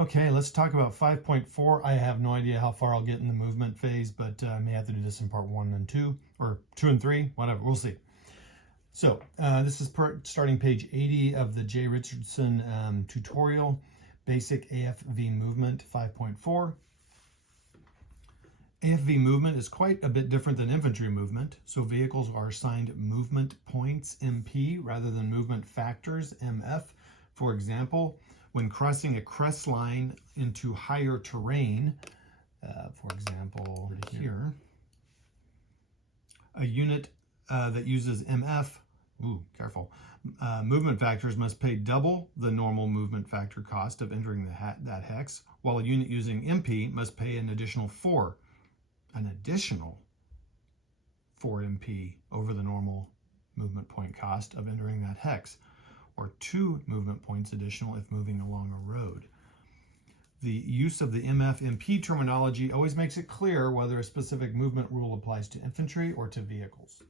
Okay, let's talk about 5.4. I have no idea how far I'll get in the movement phase, but I may have to do this in part 1 and 2, or 2 and 3, whatever, we'll see. So this is starting page 80 of the J. Richardson tutorial, Basic AFV Movement 5.4. AFV movement is quite a bit different than infantry movement, so vehicles are assigned movement points, MP, rather than movement factors, MF. For example, when crossing a crest line into higher terrain, for example, here, a unit that uses MF, movement factors must pay double the normal movement factor cost of entering that hex, while a unit using MP must pay an additional 4 MP over the normal movement point cost of entering that hex, or 2 movement points additional if moving along a road. The use of the MF-MP terminology always makes it clear whether a specific movement rule applies to infantry or to vehicles.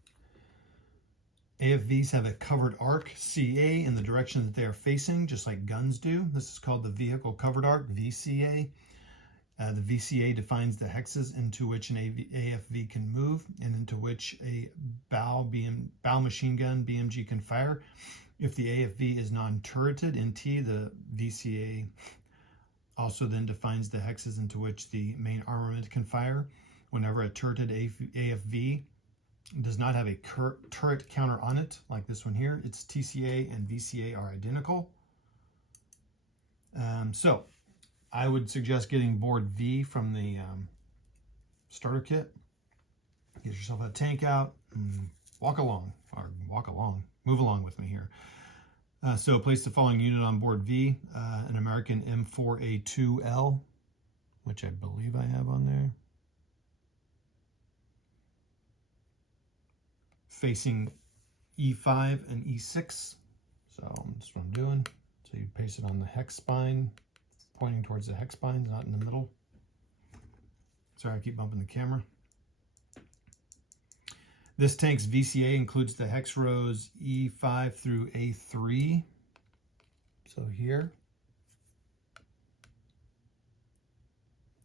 AFVs have a covered arc, CA, in the direction that they are facing, just like guns do. This is called the vehicle covered arc, VCA. The VCA defines the hexes into which an AFV can move and into which a bow machine gun, BMG, can fire. If the AFV is non-turreted in T, the VCA also then defines the hexes into which the main armament can fire. Whenever a turreted AFV does not have a turret counter on it, like this one here, its TCA and VCA are identical. So I would suggest getting board V from the starter kit. Get yourself a tank out and move along with me here. So place the following unit on board V, an American M4A2L, which I believe I have on there. Facing E5 and E6. So that's what I'm doing. So you paste it on the hex spine, pointing towards the hex spine, not in the middle. Sorry, I keep bumping the camera. This tank's VCA includes the hex rows E5 through A3. So here.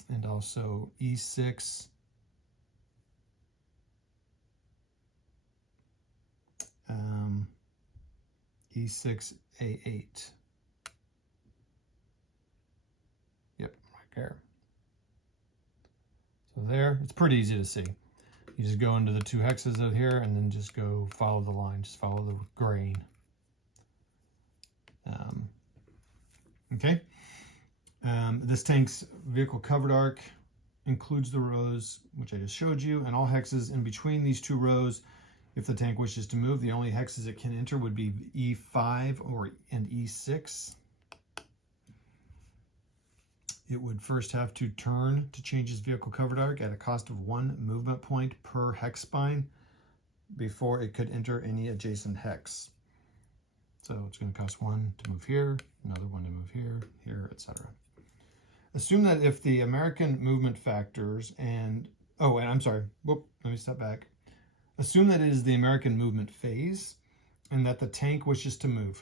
And also E6. E6, A8. Yep, right there. So there, it's pretty easy to see. You just go into the 2 hexes out here and then just go follow the line, just follow the grain. Okay. This tank's vehicle covered arc includes the rows, which I just showed you, and all hexes in between these 2 rows. If the tank wishes to move, the only hexes it can enter would be E5 and E6. It would first have to turn to change its vehicle covered arc at a cost of 1 movement point per hex spine before it could enter any adjacent hex. So it's going to cost 1 to move here, another 1 to move here, here, etc. Assume that if the American movement factors and I'm sorry, let me step back. Assume that it is the American movement phase and that the tank wishes to move.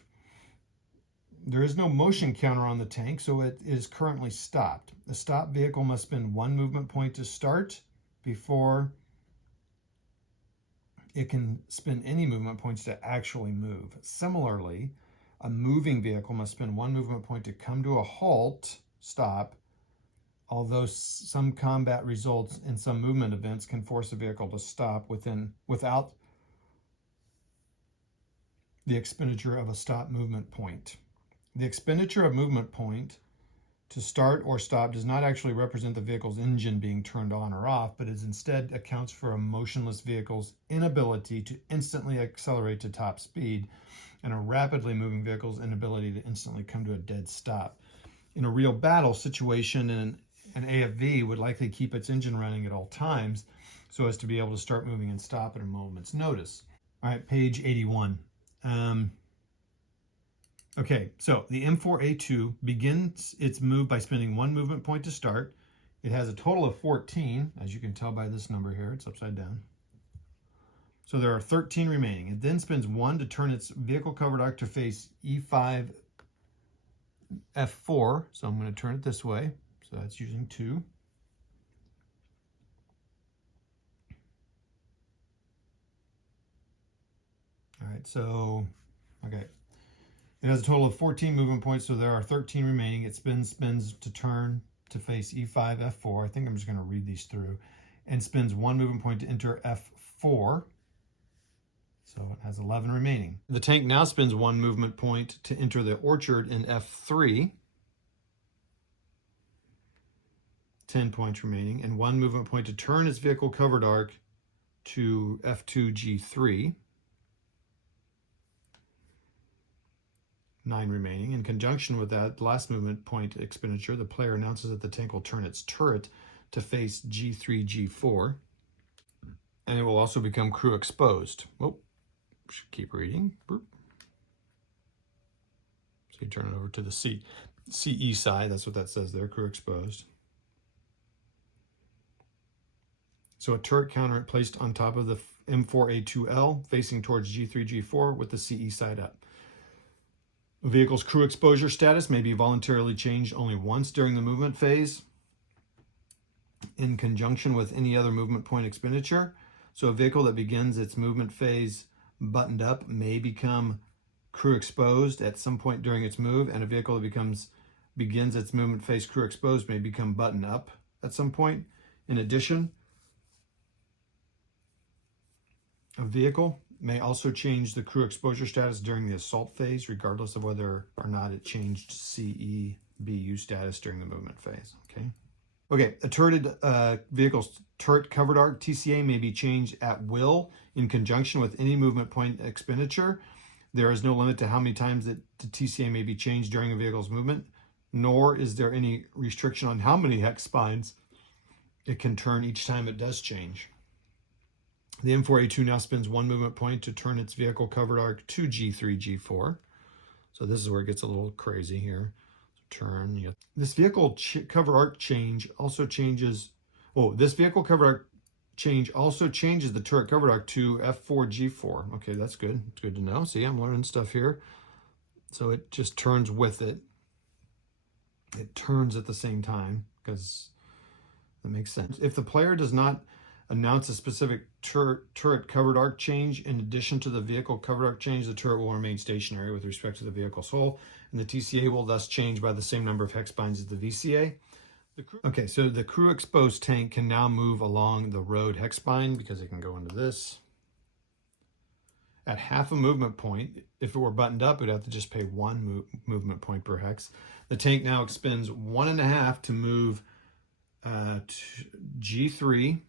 There is no motion counter on the tank, so it is currently stopped. The stopped vehicle must spend 1 movement point to start before it can spend any movement points to actually move. Similarly, a moving vehicle must spend 1 movement point to come to a halt, stop, although some combat results in some movement events can force a vehicle to stop without the expenditure of a stop movement point. The expenditure of movement point to start or stop does not actually represent the vehicle's engine being turned on or off, but is instead accounts for a motionless vehicle's inability to instantly accelerate to top speed and a rapidly moving vehicle's inability to instantly come to a dead stop. In a real battle situation, an AFV would likely keep its engine running at all times so as to be able to start moving and stop at a moment's notice. All right, page 81. Okay, so the M4A2 begins its move by spending 1 movement point to start. It has a total of 14, as you can tell by this number here, it's upside down. So there are 13 remaining. It then spends 1 to turn its vehicle covered arc to face E5 F4, so I'm going to turn it this way. So that's using 2. All right, so, okay. It has a total of 14 movement points, so there are 13 remaining. It spins to turn to face E5, F4. I think I'm just going to read these through. And spins 1 movement point to enter F4. So it has 11 remaining. The tank now spins 1 movement point to enter the orchard in F3. 10 points remaining. And 1 movement point to turn its vehicle covered arc to F2, G3. 9 remaining. In conjunction with that last movement point expenditure, the player announces that the tank will turn its turret to face G3, G4. And it will also become crew exposed. Oh, should keep reading. Boop. So you turn it over to the CE side. That's what that says there, crew exposed. So a turret counter placed on top of the M4A2L facing towards G3, G4 with the CE side up. A vehicle's crew exposure status may be voluntarily changed only once during the movement phase in conjunction with any other movement point expenditure. So a vehicle that begins its movement phase buttoned up may become crew exposed at some point during its move, and a vehicle that begins its movement phase crew exposed may become buttoned up at some point. In addition, a vehicle may also change the crew exposure status during the assault phase, regardless of whether or not it changed CE/BU status during the movement phase. Okay, a turreted vehicle's turret covered arc TCA may be changed at will in conjunction with any movement point expenditure. There is no limit to how many times that the TCA may be changed during a vehicle's movement, nor is there any restriction on how many hex spines it can turn each time it does change. The M4A2 now spins 1 movement point to turn its vehicle covered arc to G3, G4. So this is where it gets a little crazy here. Turn. Yeah. This vehicle cover arc change also changes. Oh, this vehicle cover arc change also changes the turret covered arc to F4, G4. Okay, that's good. It's good to know. See, I'm learning stuff here. So it just turns with it. It turns at the same time because that makes sense. If the player does not announce a specific turret covered arc change in addition to the vehicle covered arc change, the turret will remain stationary with respect to the vehicle's hull, and the TCA will thus change by the same number of hex spines as the VCA. Okay, so the crew exposed tank can now move along the road hex spine because it can go into this. At half a movement point, if it were buttoned up, it would have to just pay 1 movement point per hex. The tank now expends 1.5 to move to G3,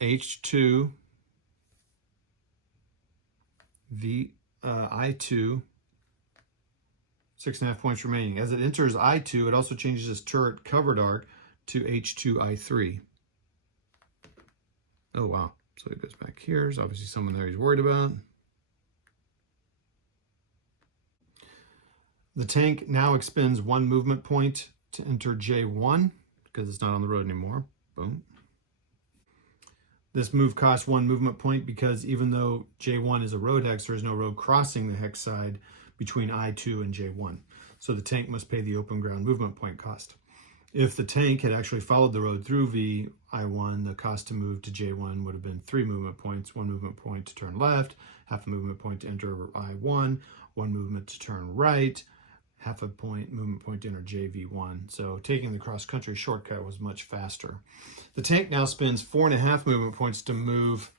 H2, I2, 6.5 points remaining. As it enters I2, it also changes its turret covered arc to H2, I3. Oh, wow. So it goes back here. There's obviously someone there he's worried about. The tank now expends 1 movement point to enter J1 because it's not on the road anymore. Boom. This move costs 1 movement point because even though J1 is a road hex, there is no road crossing the hex side between I2 and J1. So the tank must pay the open ground movement point cost. If the tank had actually followed the road through VI1, the cost to move to J1 would have been 3 movement points, 1 movement point to turn left, half a movement point to enter I1, 1 movement to turn right, half a movement point to enter JV1. So taking the cross-country shortcut was much faster. The tank now spends 4.5 movement points to move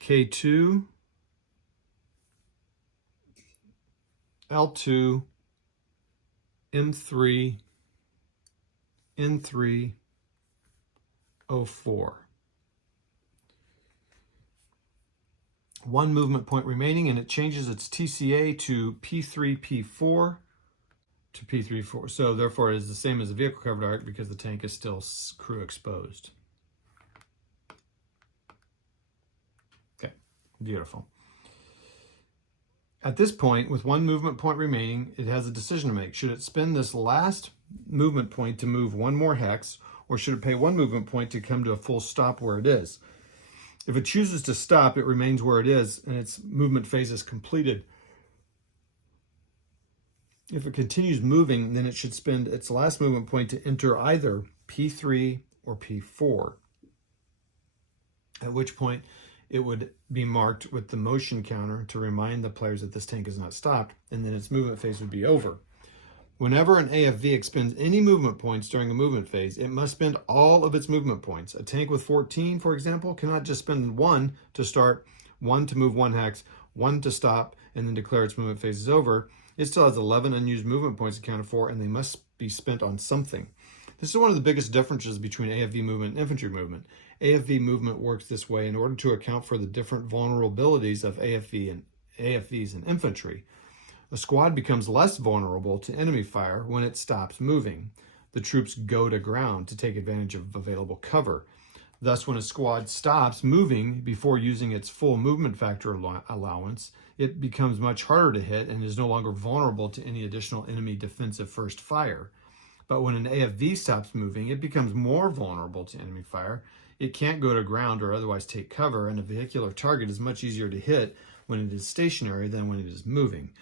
K2, L2, M3, N3, O4. 1 movement point remaining, and it changes its TCA to P3, P4 to P3, 4. So therefore it is the same as the vehicle covered arc because the tank is still crew exposed. Okay, beautiful. At this point, with 1 movement point remaining, it has a decision to make. Should it spend this last movement point to move 1 more hex, or should it pay 1 movement point to come to a full stop where it is? If it chooses to stop, it remains where it is, and its movement phase is completed. If it continues moving, then it should spend its last movement point to enter either P3 or P4, at which point it would be marked with the motion counter to remind the players that this tank is not stopped, and then its movement phase would be over. Whenever an AFV expends any movement points during a movement phase, it must spend all of its movement points. A tank with 14, for example, cannot just spend 1 to start, 1 to move 1 hex, 1 to stop, and then declare its movement phase is over. It still has 11 unused movement points accounted for, and they must be spent on something. This is one of the biggest differences between AFV movement and infantry movement. AFV movement works this way in order to account for the different vulnerabilities of AFVs and infantry. A squad becomes less vulnerable to enemy fire when it stops moving. The troops go to ground to take advantage of available cover. Thus, when a squad stops moving before using its full movement factor allowance, it becomes much harder to hit and is no longer vulnerable to any additional enemy defensive first fire. But when an AFV stops moving, it becomes more vulnerable to enemy fire. It can't go to ground or otherwise take cover, and a vehicular target is much easier to hit when it is stationary than when it is moving.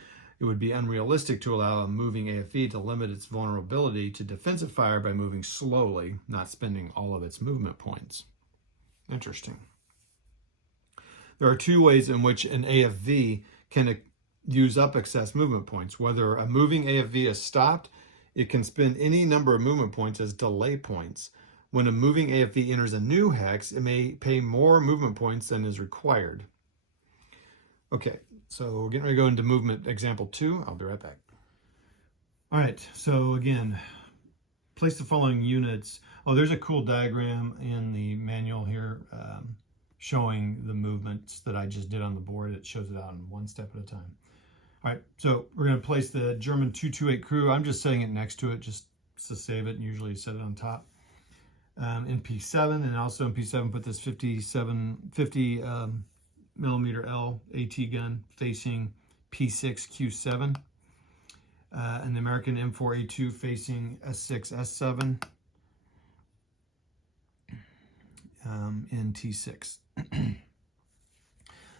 It would be unrealistic to allow a moving AFV to limit its vulnerability to defensive fire by moving slowly, not spending all of its movement points. Interesting. There are two ways in which an AFV can use up excess movement points. Whether a moving AFV is stopped, it can spend any number of movement points as delay points. When a moving AFV enters a new hex, it may pay more movement points than is required. Okay, so we're getting ready to go into movement example 2. I'll be right back. All right, so again, place the following units. Oh, there's a cool diagram in the manual here showing the movements that I just did on the board. It shows it out in one step at a time. All right, so we're going to place the German 228 crew. I'm just setting it next to it just to save it, and usually set it on top. In P7, and also in P7 put this 50 millimeter L AT gun facing P6 Q7, and the American M4A2 facing S6 S7 in T6.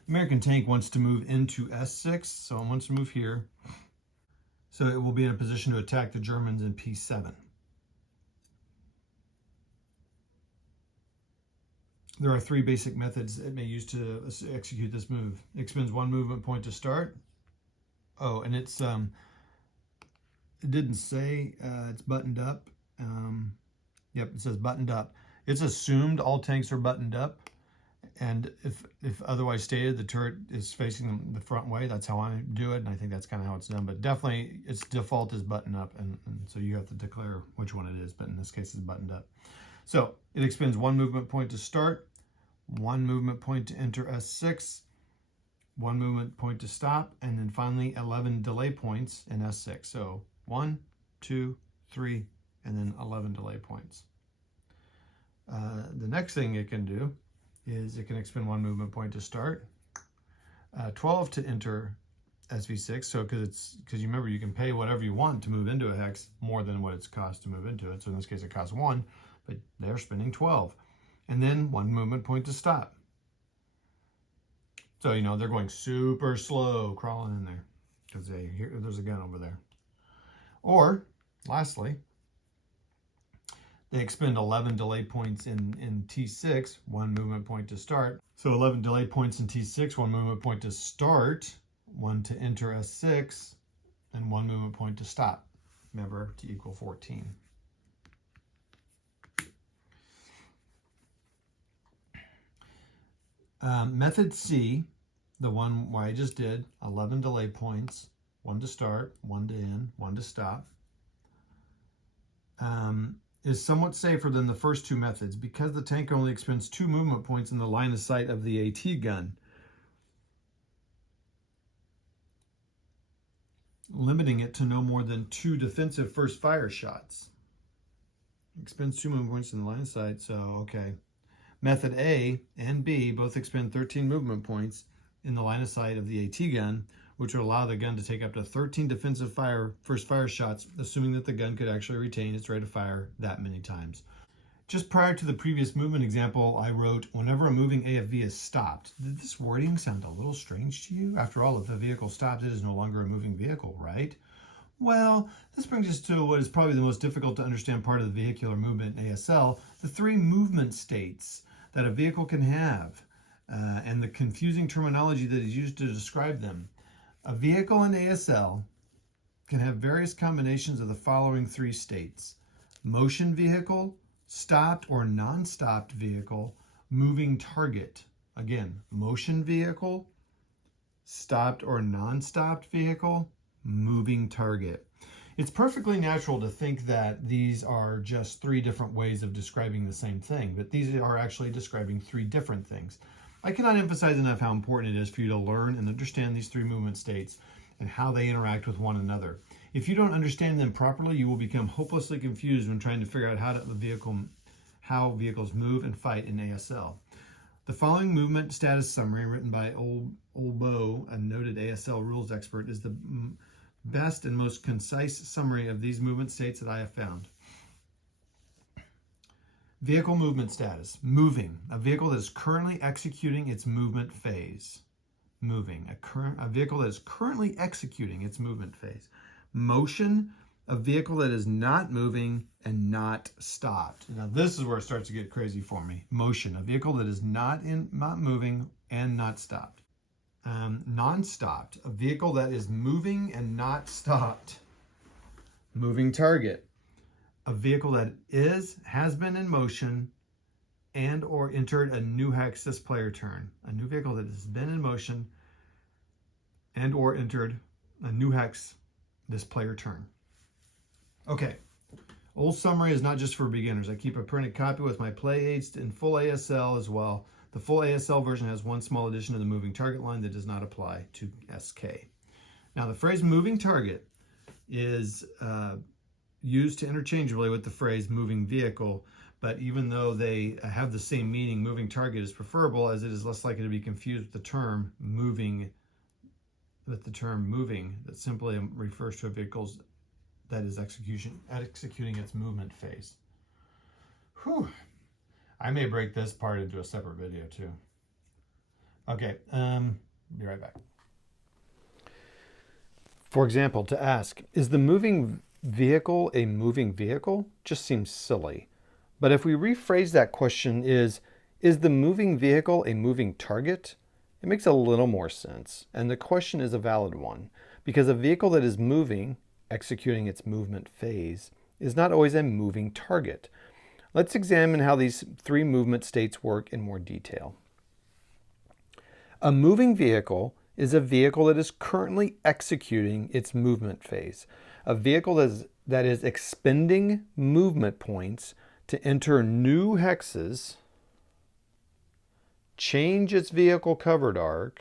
American tank wants to move into S6, so it wants to move here. So it will be in a position to attack the Germans in P7. There are 3 basic methods it may use to execute this move. It expends 1 movement point to start. Oh, and it's it didn't say it's buttoned up. Yep, it says buttoned up. It's assumed all tanks are buttoned up, and if otherwise stated, the turret is facing the front way. That's how I do it, and I think that's kind of how it's done. But definitely, its default is button up, and so you have to declare which one it is. But in this case, it's buttoned up. So it expends 1 movement point to start, 1 movement point to enter S6, 1 movement point to stop, and then finally 11 delay points in S6. So 1, 2, 3, and then 11 delay points. The next thing it can do is it can expend 1 movement point to start, 12 to enter SV6. So because you remember you can pay whatever you want to move into a hex more than what it's cost to move into it. So in this case it costs 1, but they're spending 12. And then 1 movement point to stop. So, you know, they're going super slow crawling in there because there's a gun over there. Or, lastly, they expend 11 delay points in T6, 1 movement point to start. So 11 delay points in T6, 1 movement point to start, 1 to enter S6, and 1 movement point to stop. Remember, to equal 14. Method C, the one where I just did, 11 delay points, 1 to start, 1 to end, 1 to stop, is somewhat safer than the first 2 methods because the tank only expends 2 movement points in the line of sight of the AT gun, limiting it to no more than 2 defensive first fire shots. Expends 2 movement points in the line of sight, so okay. Method A and B both expend 13 movement points in the line of sight of the AT gun, which would allow the gun to take up to 13 defensive first fire shots, assuming that the gun could actually retain its rate of fire that many times. Just prior to the previous movement example, I wrote, whenever a moving AFV is stopped. Did this wording sound a little strange to you? After all, if the vehicle stops, it is no longer a moving vehicle, right? Well, this brings us to what is probably the most difficult to understand part of the vehicular movement in ASL, the three movement states that a vehicle can have, and the confusing terminology that is used to describe them. A vehicle in ASL can have various combinations of the following three states: motion vehicle, stopped or non-stopped vehicle, moving target. Again, motion vehicle, stopped or non-stopped vehicle, moving target. It's perfectly natural to think that these are just three different ways of describing the same thing, but these are actually describing three different things. I cannot emphasize enough how important it is for you to learn and understand these three movement states and how they interact with one another. If you don't understand them properly, you will become hopelessly confused when trying to figure out how vehicles move and fight in ASL. The following movement status summary, written by Olbo, a noted ASL rules expert, is the best and most concise summary of these movement states that I have found. Vehicle movement status. Moving. A vehicle that is currently executing its movement phase. Moving. A vehicle that is currently executing its movement phase. Motion. A vehicle that is not moving and not stopped. Now this is where it starts to get crazy for me. Motion. A vehicle that is not moving and not stopped. Non-stopped. A vehicle that is moving and not stopped. Moving target. A vehicle that has been in motion and or entered a new hex this player turn. A new vehicle that has been in motion and or entered a new hex this player turn. Okay, old summary is not just for beginners. I keep a printed copy with my play aids in full ASL as well. The full ASL version has one small addition to the moving target line that does not apply to SK. Now the phrase moving target is used interchangeably with the phrase moving vehicle, but even though they have the same meaning, moving target is preferable as it is less likely to be confused with the term moving, that simply refers to a vehicle that is executing its movement phase. Whew. I may break this part into a separate video too. Okay, be right back. For example, to ask, is the moving vehicle a moving vehicle? Just seems silly. But if we rephrase that question is the moving vehicle a moving target? It makes a little more sense. And the question is a valid one, because a vehicle that is moving, executing its movement phase, is not always a moving target. Let's examine how these three movement states work in more detail. A moving vehicle is a vehicle that is currently executing its movement phase. A vehicle that is expending movement points to enter new hexes, change its vehicle covered arc,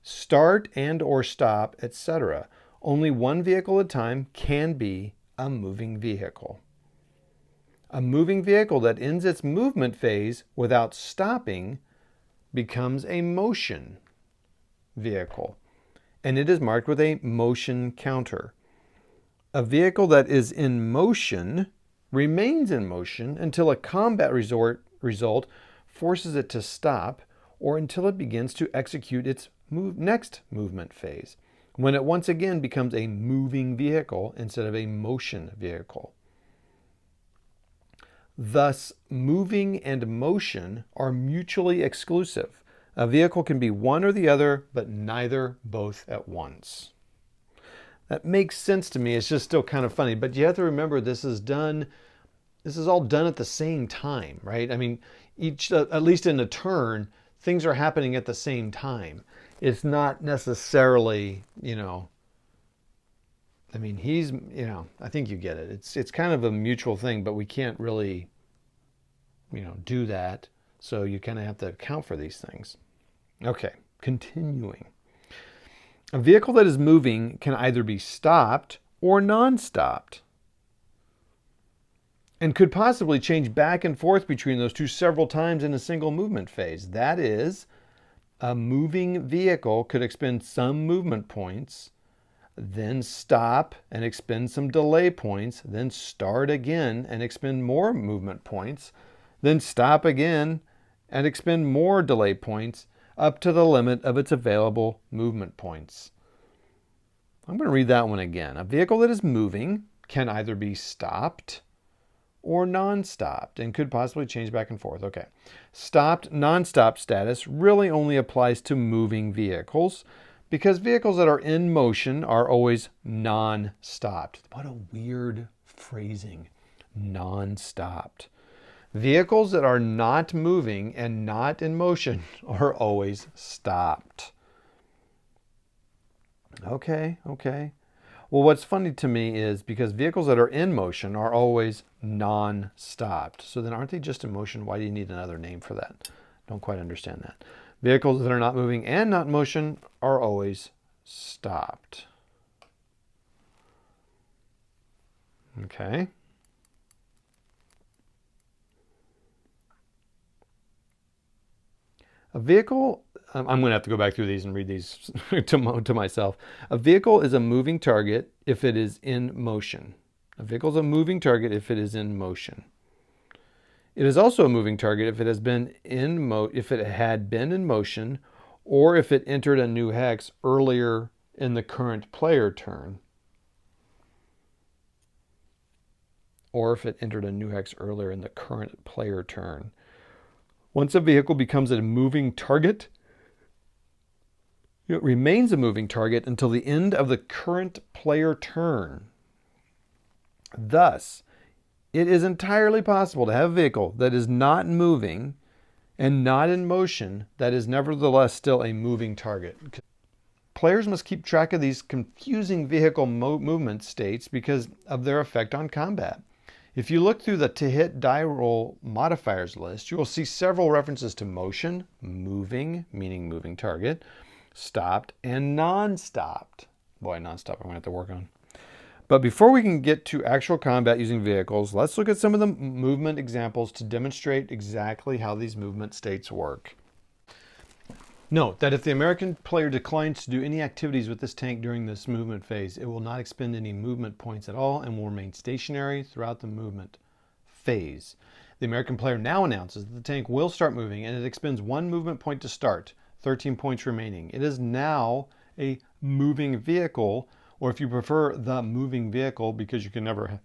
start and or stop, etc. Only one vehicle at a time can be a moving vehicle. A moving vehicle that ends its movement phase without stopping becomes a motion vehicle, and it is marked with a motion counter. A vehicle that is in motion remains in motion until a combat result forces it to stop, or until it begins to execute its next movement phase, when it once again becomes a moving vehicle instead of a motion vehicle. Thus, moving and motion are mutually exclusive. A vehicle can be one or the other, but neither both at once. That makes sense to me. It's just still kind of funny, but you have to remember this is all done at the same time, right? I mean, at least in a turn, things are happening at the same time. It's not necessarily, I mean, I think you get it. It's kind of a mutual thing, but we can't really, do that. So you kind of have to account for these things. Okay, continuing. A vehicle that is moving can either be stopped or non-stopped, and could possibly change back and forth between those two several times in a single movement phase. That is, a moving vehicle could expend some movement points, then stop and expend some delay points, then start again and expend more movement points, then stop again and expend more delay points up to the limit of its available movement points. I'm going to read that one again. A vehicle that is moving can either be stopped or non-stopped and could possibly change back and forth. Okay. Stopped, non-stopped status really only applies to moving vehicles because vehicles that are in motion are always non-stopped. What a weird phrasing. Non-stopped. Vehicles that are not moving and not in motion are always stopped. Okay. Well, what's funny to me is because vehicles that are in motion are always non-stopped. So then aren't they just in motion? Why do you need another name for that? Don't quite understand that. Vehicles that are not moving and not in motion are always stopped. Okay. A vehicle, I'm going to have to go back through these and read these to myself. A vehicle is a moving target if it is in motion. A vehicle is a moving target if it is in motion. It is also a moving target if it has been if it had been in motion, or if it entered a new hex earlier in the current player turn. Or if it entered a new hex earlier in the current player turn. Once a vehicle becomes a moving target, it remains a moving target until the end of the current player turn. Thus, it is entirely possible to have a vehicle that is not moving and not in motion that is nevertheless still a moving target. Players must keep track of these confusing vehicle movement states because of their effect on combat. If you look through the to hit die roll modifiers list, you will see several references to motion, moving, meaning moving target, stopped, and non-stopped. Boy, non-stopped I'm going to have to work on. But before we can get to actual combat using vehicles, let's look at some of the movement examples to demonstrate exactly how these movement states work. Note that if the American player declines to do any activities with this tank during this movement phase, it will not expend any movement points at all and will remain stationary throughout the movement phase. The American player now announces that the tank will start moving and it expends 1 movement point to start, 13 points remaining. It is now a moving vehicle, or if you prefer, the moving vehicle, because you can never have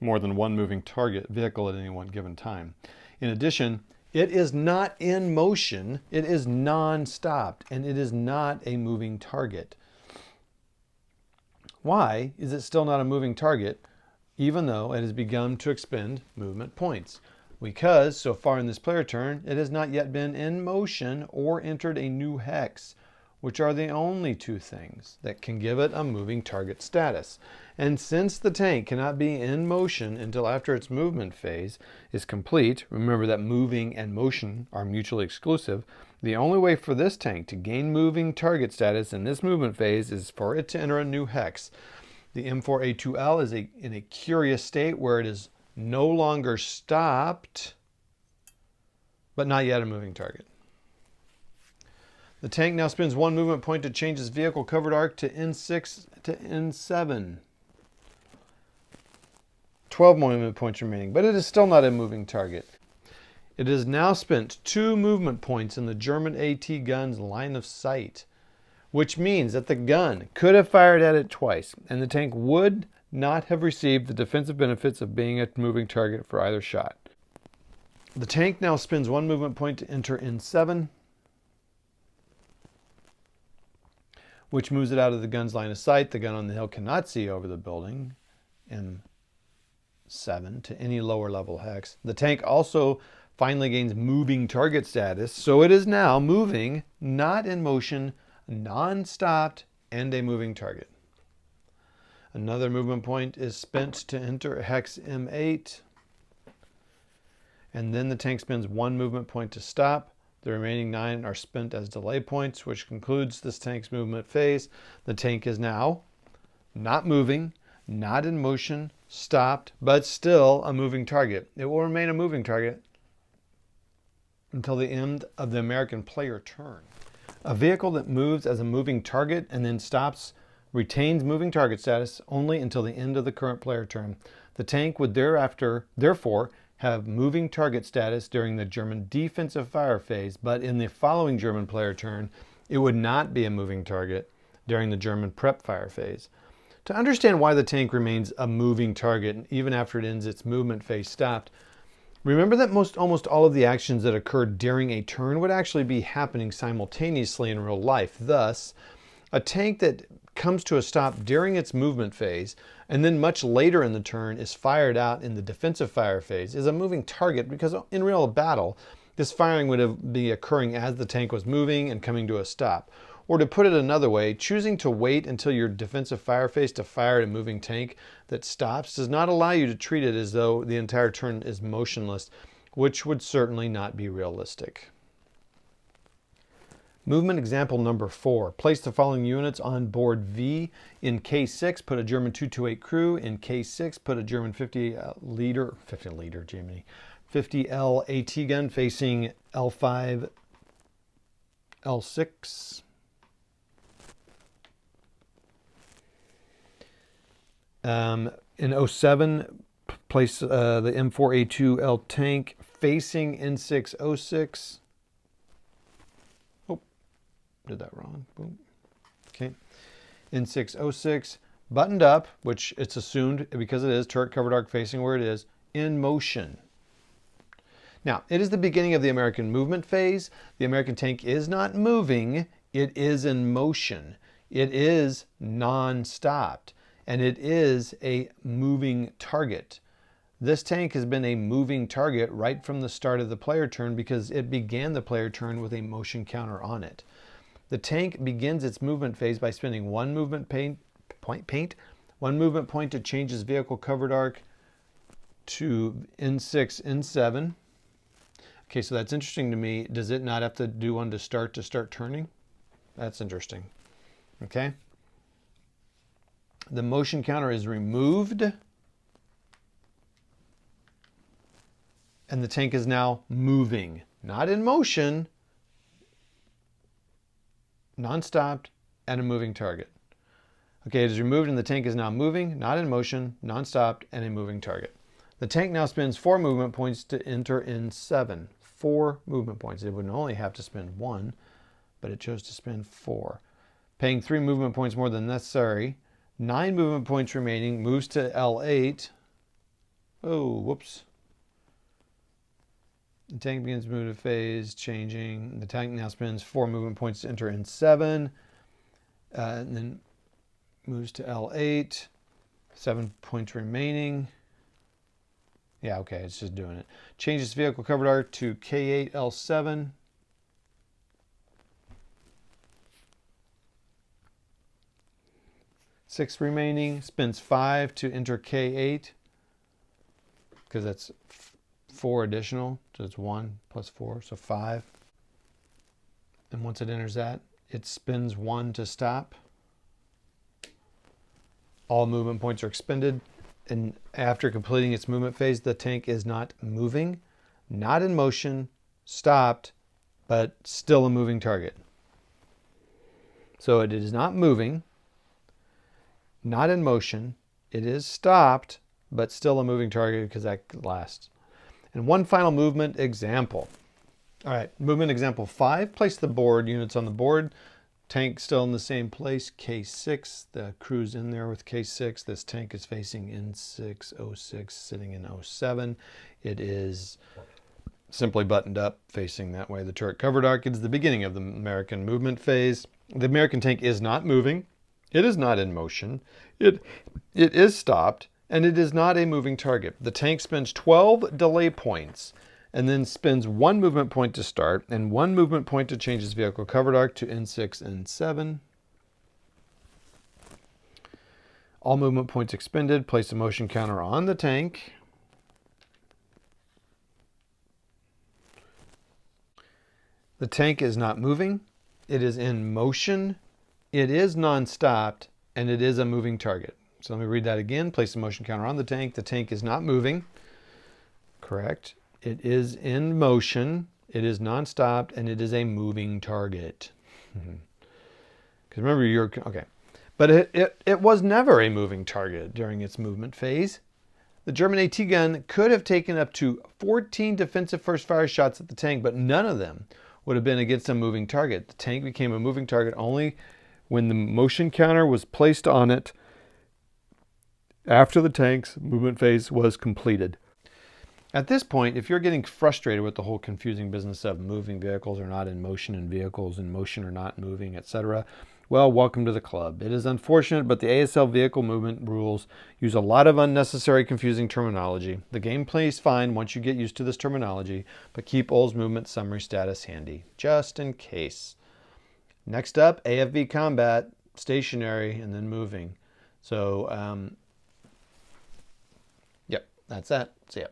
more than 1 moving target vehicle at any one given time. In addition, it is not in motion, it is non-stopped, and it is not a moving target. Why is it still not a moving target, even though it has begun to expend movement points? Because so far in this player turn, it has not yet been in motion or entered a new hex, which are the only 2 things that can give it a moving target status. And since the tank cannot be in motion until after its movement phase is complete, remember that moving and motion are mutually exclusive, the only way for this tank to gain moving target status in this movement phase is for it to enter a new hex. The M4A2L is in a curious state where it is no longer stopped, but not yet a moving target. The tank now spends 1 movement point to change its vehicle covered arc to N6 to N7. 12 movement points remaining, but it is still not a moving target. It has now spent 2 movement points in the German AT gun's line of sight, which means that the gun could have fired at it twice, and the tank would not have received the defensive benefits of being a moving target for either shot. The tank now spends 1 movement point to enter N7, which moves it out of the gun's line of sight. The gun on the hill cannot see over the building, M7, to any lower level hex. The tank also finally gains moving target status, so it is now moving, not in motion, non-stopped, and a moving target. Another movement point is spent to enter hex M8, and then the tank spends 1 movement point to stop. The remaining 9 are spent as delay points, which concludes this tank's movement phase. The tank is now not moving, not in motion, stopped, but still a moving target. It will remain a moving target until the end of the American player turn. A vehicle that moves as a moving target and then stops retains moving target status only until the end of the current player turn. The tank would therefore have moving target status during the German defensive fire phase, but in the following German player turn, it would not be a moving target during the German prep fire phase. To understand why the tank remains a moving target even after it ends its movement phase stopped, remember that almost all of the actions that occurred during a turn would actually be happening simultaneously in real life. Thus, a tank that comes to a stop during its movement phase and then much later in the turn is fired out in the defensive fire phase is a moving target, because in real battle, this firing would be occurring as the tank was moving and coming to a stop. Or to put it another way, choosing to wait until your defensive fire phase to fire at a moving tank that stops does not allow you to treat it as though the entire turn is motionless, which would certainly not be realistic. Movement example number 4. Place the following units on board V. In K6, put a German 228 crew. In K6, put a German 50 L AT gun facing L5, L6. In 07, place the M4A2L tank facing N606. Did that wrong. Boom. Okay. N606, buttoned up, which it's assumed because it is, turret covered arc facing where it is, in motion. Now, it is the beginning of the American movement phase. The American tank is not moving, it is in motion. It is non-stopped, and it is a moving target. This tank has been a moving target right from the start of the player turn because it began the player turn with a motion counter on it. The tank begins its movement phase by spending one movement point to change its vehicle covered arc to N6, N7. Okay, so that's interesting to me. Does it not have to do one to start turning? That's interesting. Okay. The motion counter is removed, and the tank is now moving, not in motion, non-stopped, and a moving target. Okay, it is removed and the tank is now moving, not in motion, non-stopped, and a moving target. The tank now spends 4 movement points to enter in 7. 4 movement points. It would only have to spend 1, but it chose to spend 4. Paying 3 movement points more than necessary. 9 movement points remaining, moves to L8. Oh, whoops. The tank begins to move to phase, changing. The tank now spends 4 movement points to enter in 7. And then moves to L8. 7 points remaining. Yeah, okay, it's just doing it. Changes vehicle covered arc to K8, L7. Six remaining. Spends 5 to enter K8. Because that's 4 additional, so it's 1 plus 4, so 5. And once it enters that, it spins 1 to stop. All movement points are expended, and after completing its movement phase, the tank is not moving, not in motion, stopped, but still a moving target. So it is not moving, not in motion, it is stopped, but still a moving target because that lasts. And one final movement example. All right, movement example 5. Place the board units on the board. Tank still in the same place, K6. The crew's in there with K6. This tank is facing N606, sitting in 07. It is simply buttoned up, facing that way. The turret covered arc is the beginning of the American movement phase. The American tank is not moving. It is not in motion. It is stopped. And it is not a moving target. The tank spends 12 delay points and then spends 1 movement point to start and 1 movement point to change its vehicle covered arc to N6, N7. All movement points expended. Place a motion counter on the tank. The tank is not moving. It is in motion. It is non-stopped, and it is a moving target. So let me read that again. Place the motion counter on the tank. The tank is not moving. Correct. It is in motion. It is non-stopped, and it is a moving target. Because remember, okay. But it was never a moving target during its movement phase. The German AT gun could have taken up to 14 defensive first fire shots at the tank, but none of them would have been against a moving target. The tank became a moving target only when the motion counter was placed on it after the tank's movement phase was completed. At this point, if you're getting frustrated with the whole confusing business of moving vehicles are not in motion and vehicles in motion are not moving, etc., well, welcome to the club. It is unfortunate, but the ASL vehicle movement rules use a lot of unnecessary confusing terminology. The gameplay is fine once you get used to this terminology, but keep OLS movement summary status handy, just in case. Next up, AFV combat, stationary, and then moving. So, yep, that's that. See ya.